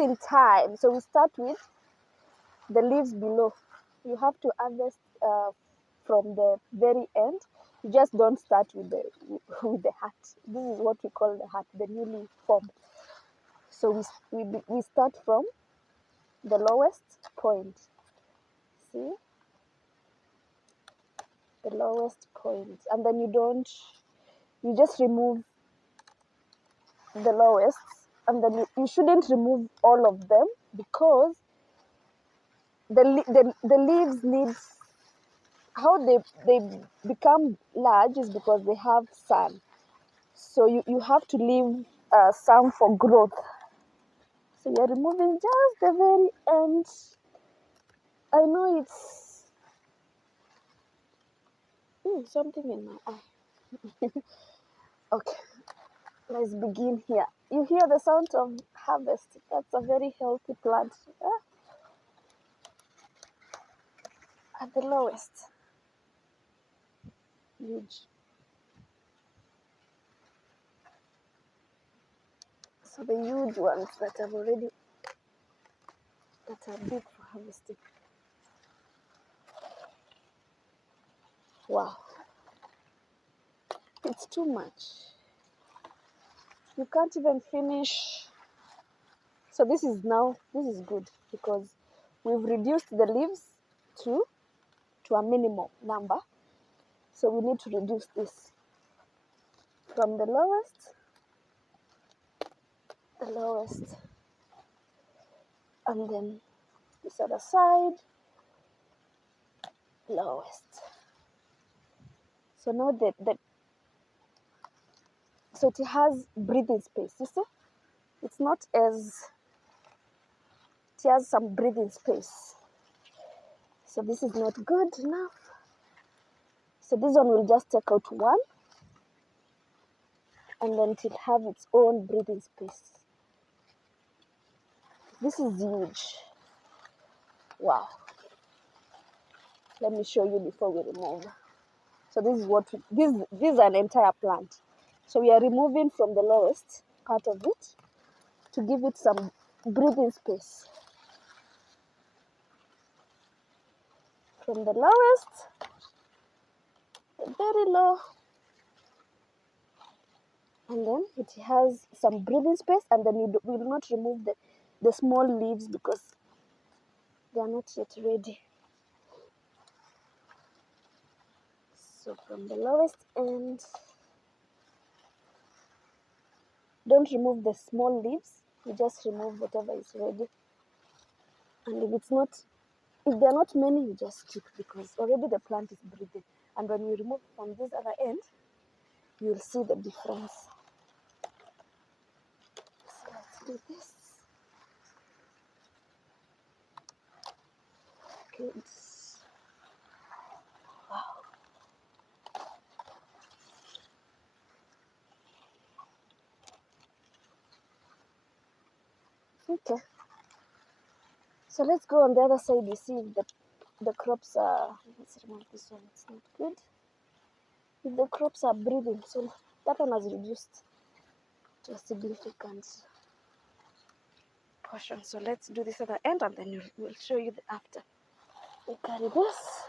in time. So we start with the leaves below. You have to harvest from the very end. You just don't start with the heart. This is what we call the heart, the newly formed. So we start from the lowest point. See, the lowest point, and then you just remove the lowest, and then you shouldn't remove all of them, because the leaves need, how they become large is because they have sun. So you have to leave some for growth. So you're removing just the very end. I know it's something in my eye. Okay, let's begin here. You hear the sound of harvest. That's a very healthy plant. At the lowest. Huge. So the huge ones that are big for harvesting. Wow. It's too much. You can't even finish. So this is good, because we've reduced the leaves to a minimum number. So we need to reduce this from the lowest, and then this other side, lowest. So now so it has breathing space, you see? It has some breathing space. So this is not good enough. So this one will just take out one, and then it will have its own breathing space. This is huge. Wow. Let me show you before we remove. So this is this is an entire plant. So we are removing from the lowest part of it to give it some breathing space. From the lowest, very low, and then it has some breathing space, and then we will not remove the small leaves because they are not yet ready. So from the lowest end, don't remove the small leaves, you just remove whatever is ready. And if there are not many, you just keep, because already the plant is breathing. And when you remove from this other end, you'll see the difference. So let's do this. Good. Wow. Okay. So let's go on the other side. You see if the crops are, let's remove this one, it's not good. If the crops are breathing, so that one has reduced to a significant portion. So let's do this at the end, and then we'll show you the after. We carry this.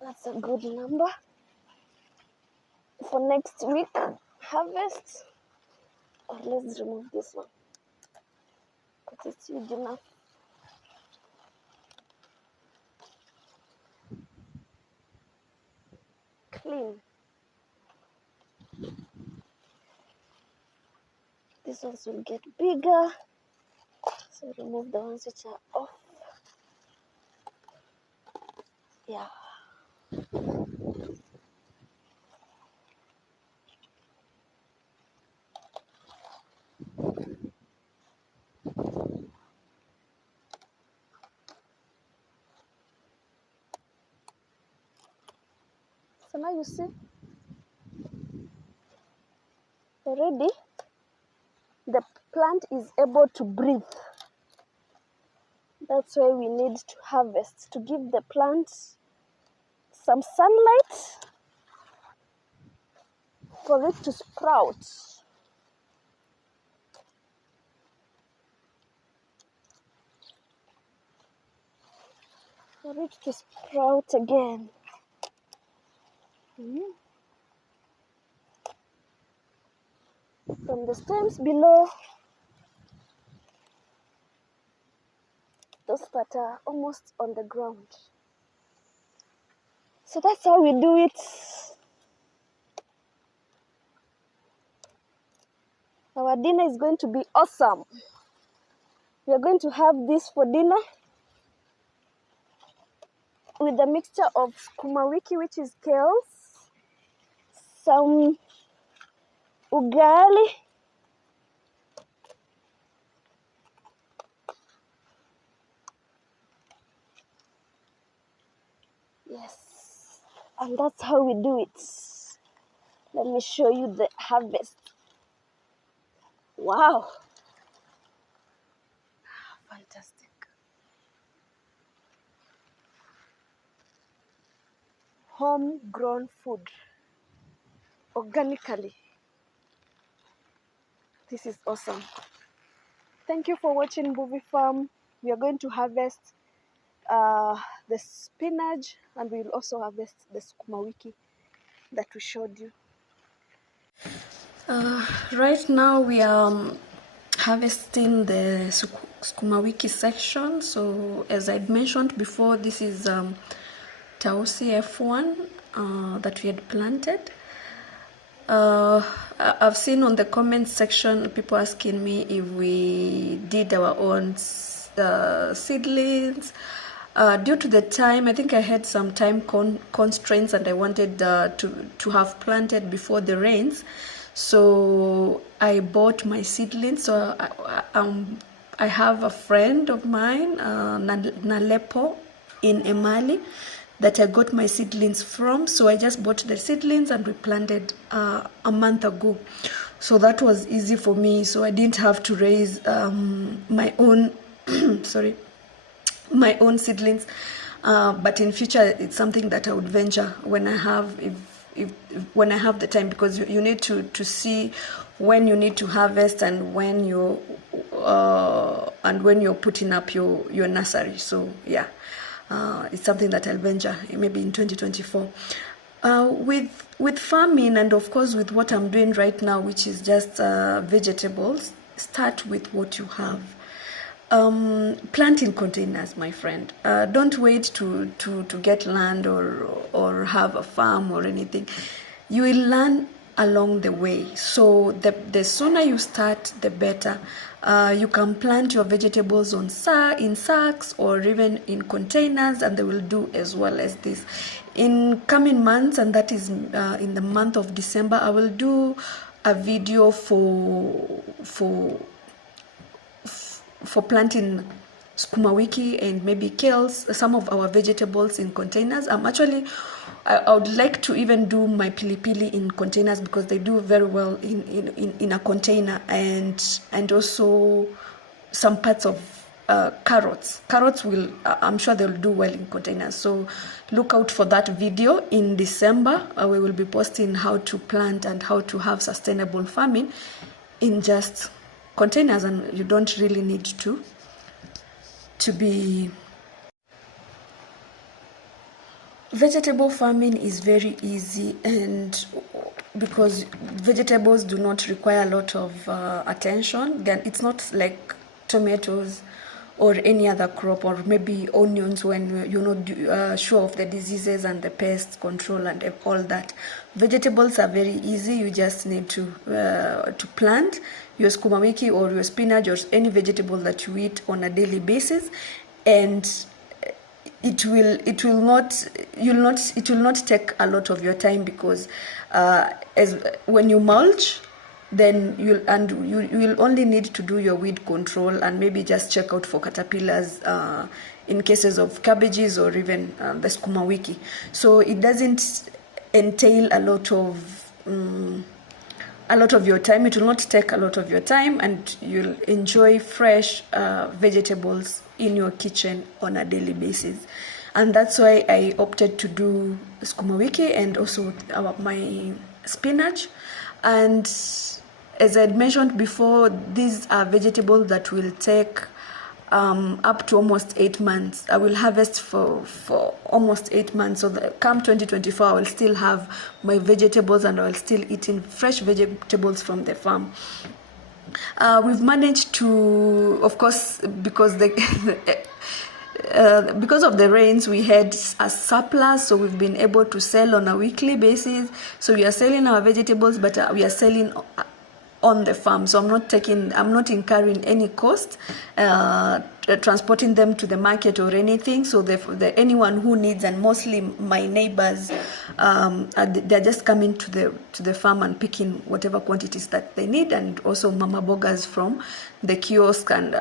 That's a good number for next week harvest. Let's remove this one, but it's huge enough. Clean. These ones will get bigger, so remove the ones which are off. Yeah. So now you see already the plant is able to breathe. That's why we need to harvest, to give the plant some sunlight for it to sprout. For it to sprout again. From the stems below, those that are almost on the ground. So that's how we do it. Our dinner is going to be awesome. We are going to have this for dinner with a mixture of sukuma wiki, which is kales, some ugali, yes, and that's how we do it. Let me show you the harvest. Wow, fantastic. Homegrown food, organically. This is awesome. Thank you for watching Mbuvi Farm. We are going to harvest the spinach, and we will also harvest the sukuma wiki that we showed you. Right now we are harvesting the sukuma wiki section. So as I'd mentioned before, this is Tausi F1 that we had planted. I've seen on the comments section people asking me if we did our own seedlings. Due to the time, I think I had some time constraints, and I wanted to have planted before the rains. So I bought my seedlings. So I have a friend of mine, Nalepo in Emali, that I got my seedlings from. So I just bought the seedlings and we planted a month ago. So that was easy for me. So I didn't have to raise my own, sorry, my own seedlings. But in future, it's something that I would venture when I have, when I have the time, because you need to see when you need to harvest and when you're putting up your nursery. So yeah. It's something that I'll venture maybe in 2024. With farming, and of course with what I'm doing right now, which is just vegetables, start with what you have. Plant in containers, my friend. Don't wait to get land or have a farm or anything. You will learn along the way. So the sooner you start, the better. You can plant your vegetables in sacks or even in containers, and they will do as well as this. In coming months, and that is in the month of December, I will do a video for planting sukuma wiki and maybe kales, some of our vegetables in containers. I would like to even do my pilipili in containers, because they do very well in a container, and also some parts of carrots. Carrots I'm sure they'll do well in containers. So look out for that video in December. We will be posting how to plant and how to have sustainable farming in just containers, and you don't really need to be. Vegetable farming is very easy, and because vegetables do not require a lot of attention. It's not like tomatoes or any other crop, or maybe onions, when you're not sure of the diseases and the pest control and all that. Vegetables are very easy. You just need to plant your sukuma wiki or your spinach or any vegetable that you eat on a daily basis, and it will not take a lot of your time, because when you mulch, then you will only need to do your weed control and maybe just check out for caterpillars in cases of cabbages or even the sukuma wiki. So it doesn't entail a lot of a lot of your time. It will not take a lot of your time, and you'll enjoy fresh vegetables in your kitchen on a daily basis. And that's why I opted to do sukuma wiki and also my spinach. And as I mentioned before, these are vegetables that will take up to almost 8 months. I will harvest for almost 8 months. So come 2024, I will still have my vegetables, and I will still eating fresh vegetables from the farm. We've managed to, of course, because because of the rains, we had a surplus, so we've been able to sell on a weekly basis. So we are selling our vegetables, but we are selling on the farm. So I'm not incurring any cost transporting them to the market or anything. So anyone who needs, and mostly my neighbors, they're just coming to the farm and picking whatever quantities that they need, and also mama bogas from the kiosk and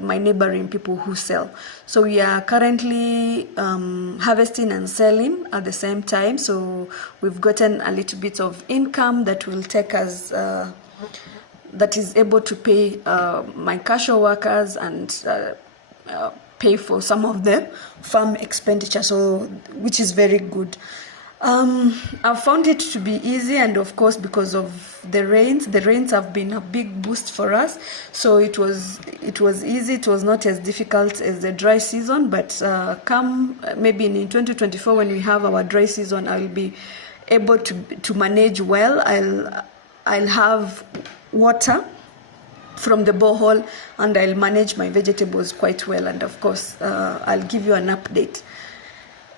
my neighboring people who sell. So we are currently harvesting and selling at the same time. So we've gotten a little bit of income that will take us that is able to pay my casual workers and pay for some of the farm expenditure, so which is very good. I found it to be easy, and of course, because of the rains have been a big boost for us. So it was easy. It was not as difficult as the dry season, but come maybe in 2024, when we have our dry season, I'll be able to manage well. I'll have water from the borehole, and I'll manage my vegetables quite well. And of course, I'll give you an update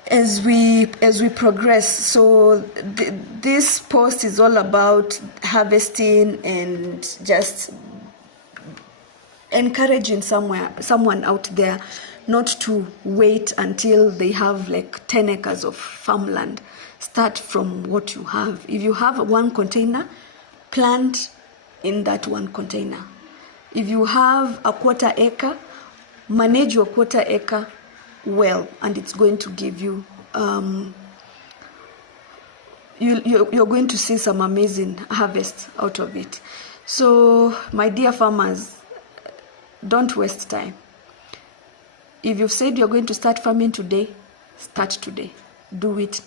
as we progress. So this post is all about harvesting and just encouraging someone out there not to wait until they have like 10 acres of farmland. Start from what you have. If you have one container, plant in that one container. If you have a quarter acre, manage your quarter acre well, and it's going to give you you're going to see some amazing harvest out of it. So my dear farmers, don't waste time. If you've said you're going to start farming today, start today. Do it.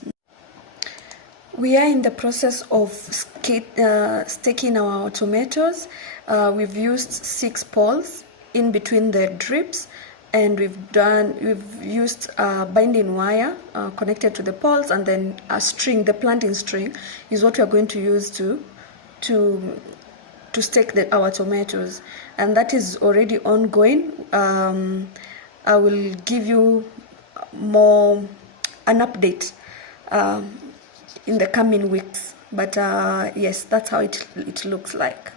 We are in the process of staking our tomatoes. We've used 6 poles in between the drips, and we've used binding wire connected to the poles, and then a string. The planting string is what we are going to use to stake our tomatoes, and that is already ongoing. I will give you an update in the coming weeks, but yes, that's how it looks like.